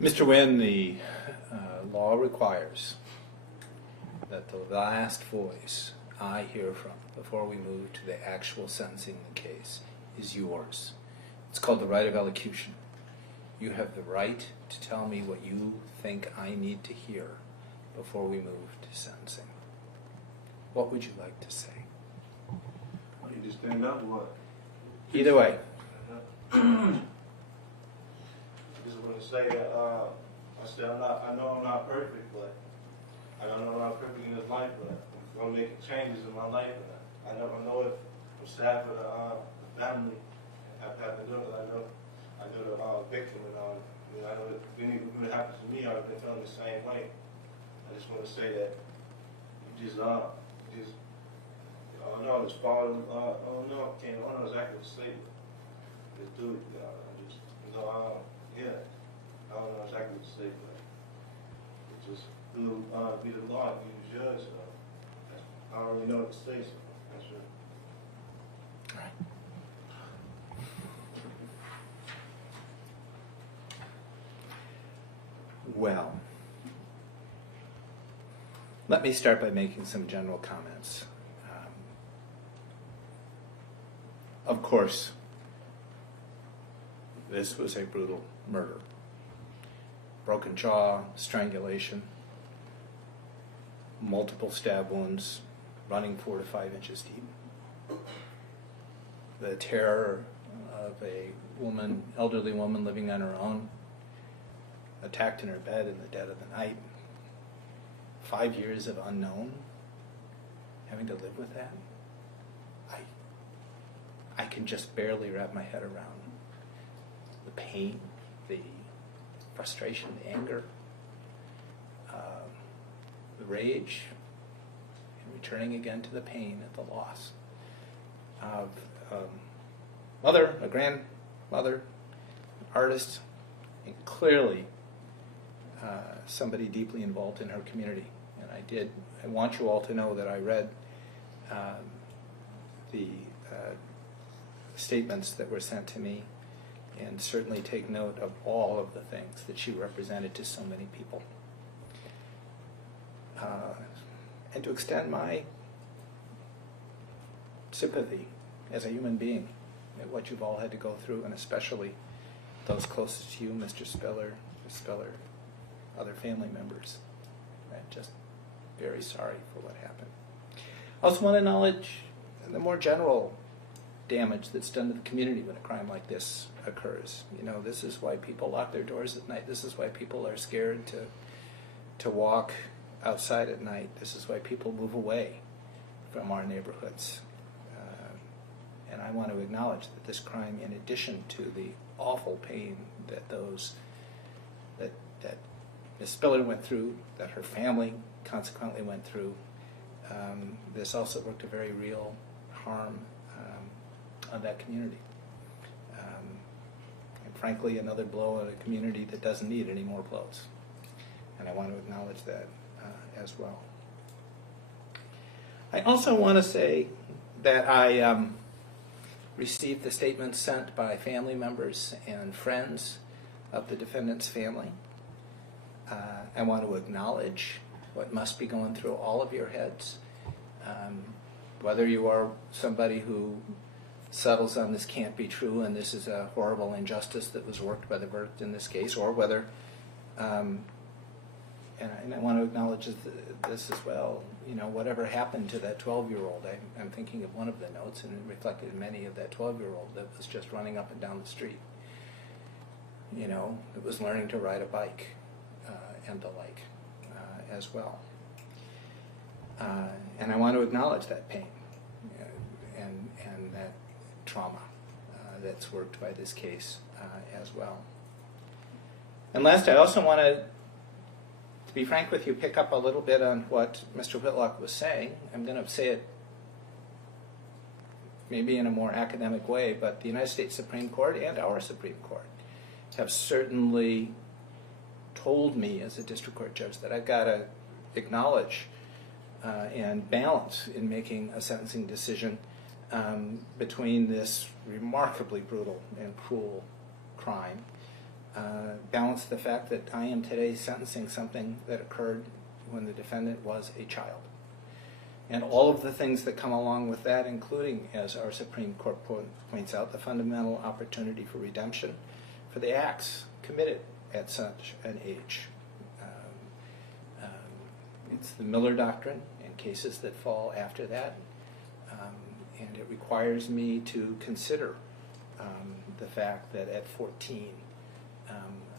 Mr. Wynne, the law requires that the last voice I hear from before we move to the actual sentencing of the case is yours. It's called the right of elocution. You have the right to tell me what you think I need to hear before we move to sentencing. What would you like to say? You just stand up or what? Either way. I just want to say that I know I'm not perfect, but I don't know I'm not perfect in this life, but I'm gonna make changes in my life. And I know if I'm sad for the family have to do it. I know the victim, and I know that if it happens to me, I would have been feeling the same way. I just want to say that you just I don't know, just follow. I don't know exactly what to say. Just do it. Yeah. I don't know exactly what to say, but it just be the law, be the judge. I don't really know what to say, so that's it. All right. Well, let me start by making some general comments. Of course, this was a brutal murder. Broken jaw, strangulation, multiple stab wounds, running 4 to 5 inches deep. The terror of a woman, elderly woman living on her own, attacked in her bed in the dead of the night. 5 years of unknown, having to live with that. I can just barely wrap my head around the pain, the frustration, the anger, the rage, and returning again to the pain at the loss of mother, a grandmother, an artist, and clearly somebody deeply involved in her community. And I want you all to know that I read the statements that were sent to me, and certainly take note of all of the things that she represented to so many people. And to extend my sympathy as a human being at what you've all had to go through, and especially those closest to you, Mr. Spiller, other family members. I'm just very sorry for what happened. I also want to acknowledge the more general damage that's done to the community when a crime like this occurs. You know, this is why people lock their doors at night. This is why people are scared to walk outside at night. This is why people move away from our neighborhoods. And I want to acknowledge that this crime, in addition to the awful pain that that Ms. Spiller went through, that her family consequently went through, this also worked a very real harm on that community. And frankly, another blow at a community that doesn't need any more blows. And I want to acknowledge that as well. I also want to say that I received the statements sent by family members and friends of the defendant's family. I want to acknowledge what must be going through all of your heads. Whether you are somebody who settles on this can't be true and this is a horrible injustice that was worked by the verdict in this case, or whether, and I want to acknowledge this as well, you know, whatever happened to that 12-year-old, I'm thinking of one of the notes, and it reflected many of that 12-year-old that was just running up and down the street. You know, it was learning to ride a bike and the like as well. And I want to acknowledge that pain and that trauma that's worked by this case as well. And last, I also want to be frank with you, pick up a little bit on what Mr. Whitlock was saying. I'm going to say it maybe in a more academic way, but the United States Supreme Court and our Supreme Court have certainly told me as a district court judge that I've got to acknowledge and balance in making a sentencing decision between this remarkably brutal and cruel crime balance the fact that I am today sentencing something that occurred when the defendant was a child. And all of the things that come along with that, including, as our Supreme Court points out, the fundamental opportunity for redemption for the acts committed at such an age. It's the Miller Doctrine and cases that fall after that, and it requires me to consider the fact that at 14,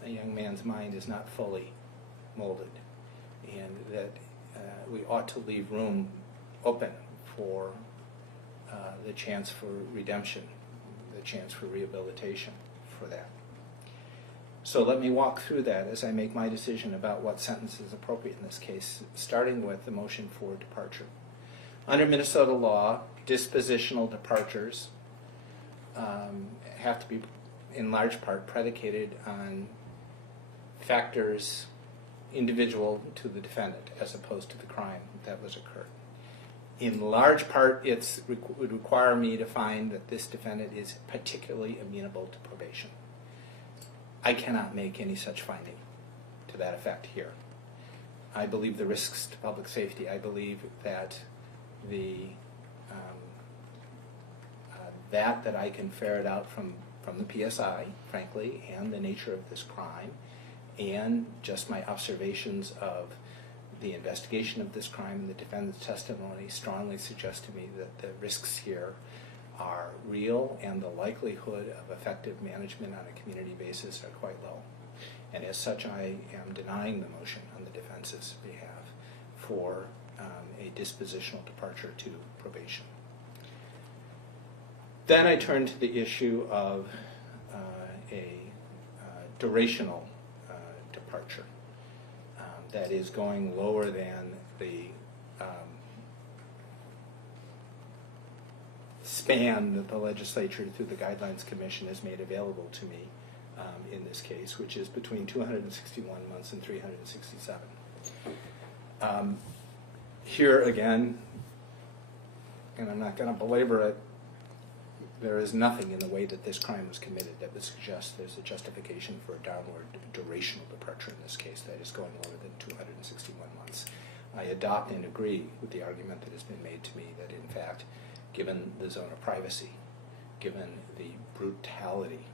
a young man's mind is not fully molded, and that we ought to leave room open for the chance for redemption, the chance for rehabilitation for that. So let me walk through that as I make my decision about what sentence is appropriate in this case, starting with the motion for departure. Under Minnesota law, dispositional departures have to be in large part predicated on factors individual to the defendant as opposed to the crime that was occurred. In large part, it would require me to find that this defendant is particularly amenable to probation. I cannot make any such finding to that effect here. I believe the risks to public safety. I believe that that I can ferret out from the PSI, frankly, and the nature of this crime, and just my observations of the investigation of this crime and the defendant's testimony strongly suggest to me that the risks here are real and the likelihood of effective management on a community basis are quite low. And as such, I am denying the motion on the defense's behalf for a dispositional departure to probation. Then I turn to the issue of a durational departure. That is going lower than the span that the legislature through the Guidelines Commission has made available to me in this case, which is between 261 months and 367. Here again, and I'm not going to belabor it, there is nothing in the way that this crime was committed that would suggest there's a justification for a downward durational departure in this case that is going lower than 261 months. I adopt and agree with the argument that has been made to me that, in fact, given the zone of privacy, given the brutality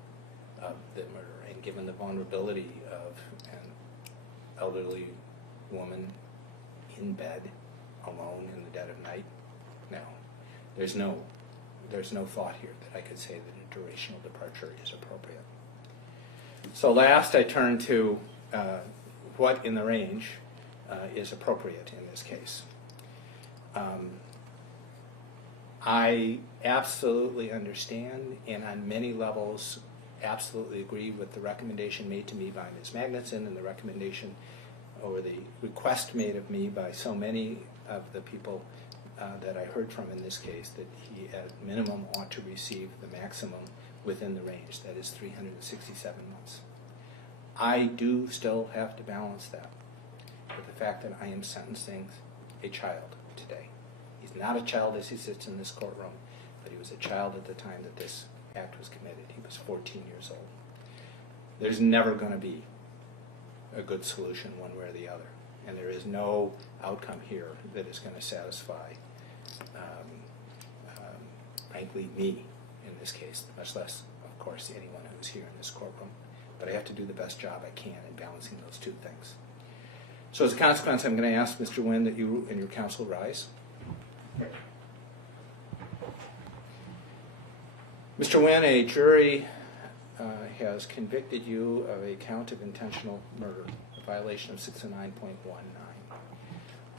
of the murder, and given the vulnerability of an elderly woman in bed, alone in the dead of night, no, there's no thought here that I could say that a durational departure is appropriate. So last, I turn to what in the range is appropriate in this case. I absolutely understand, and on many levels absolutely agree with the recommendation made to me by Ms. Magnuson and the recommendation or the request made of me by so many of the people that I heard from in this case, that he at minimum ought to receive the maximum within the range, that is 367 months. I do still have to balance that with the fact that I am sentencing a child today. He's not a child as he sits in this courtroom, but he was a child at the time that this act was committed. He was 14 years old. There's never going to be a good solution one way or the other, and there is no outcome here that is going to satisfy frankly, me in this case, much less, of course, anyone who's here in this courtroom. But I have to do the best job I can in balancing those two things. So as a consequence, I'm going to ask Mr. Wynne that you and your counsel rise. Mr. Wynne, a jury has convicted you of a count of intentional murder, a violation of 609.19.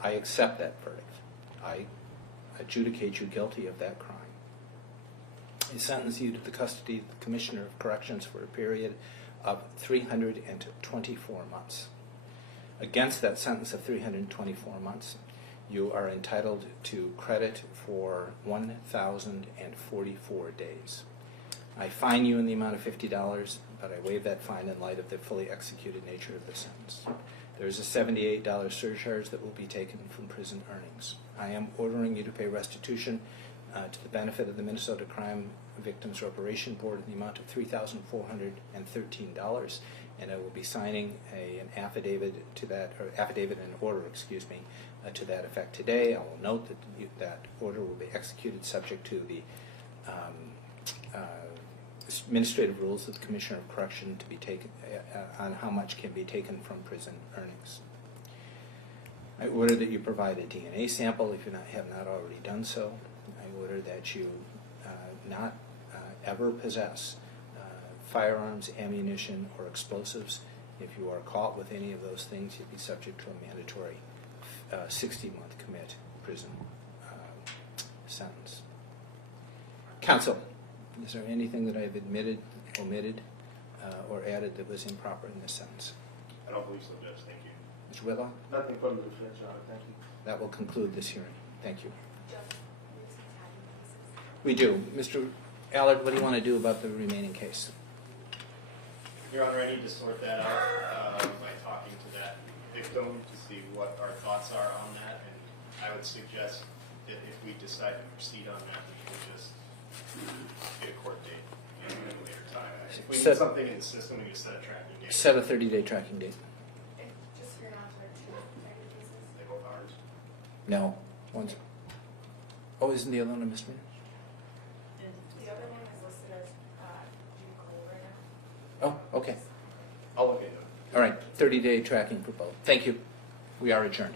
I accept that verdict. I adjudicate you guilty of that crime. I sentence you to the custody of the Commissioner of Corrections for a period of 324 months. Against that sentence of 324 months, you are entitled to credit for 1,044 days. I fine you in the amount of $50, but I waive that fine in light of the fully executed nature of the sentence. There is a $78 surcharge that will be taken from prison earnings. I am ordering you to pay restitution to the benefit of the Minnesota Crime Victims Reparation Board in the amount of $3,413, and I will be signing an affidavit to that, or affidavit and order, excuse me, to that effect today. I will note that that order will be executed subject to the administrative rules of the Commissioner of Correction to be taken on how much can be taken from prison earnings. I order that you provide a DNA sample if you have not already done so. I order that you not ever possess firearms, ammunition, or explosives. If you are caught with any of those things, you'll be subject to a mandatory 60-month commit prison sentence. Counsel, is there anything that I've admitted, omitted, or added that was improper in this sentence? I don't believe so, Judge. Thank you. Mr. Whitlaw? Nothing further to defend, Your Honor. Thank you. That will conclude this hearing. Thank you. We do. Mr. Allard, what do you want to do about the remaining case? Your Honor, I need to sort that out by talking to that victim to see what our thoughts are on that, and I would suggest that if we decide to proceed on that, we can just get a court date at a later time. If we need something in the system, we can set a tracking date. Set a 30-day tracking date. Just for your knowledge, there are two indicted cases. They both ours. No. One's. Oh, isn't the other one a misdemeanor? The other one is listed as due cold right now. Oh, okay. I'll look into it. All right. 30-day tracking for both. Thank you. We are adjourned.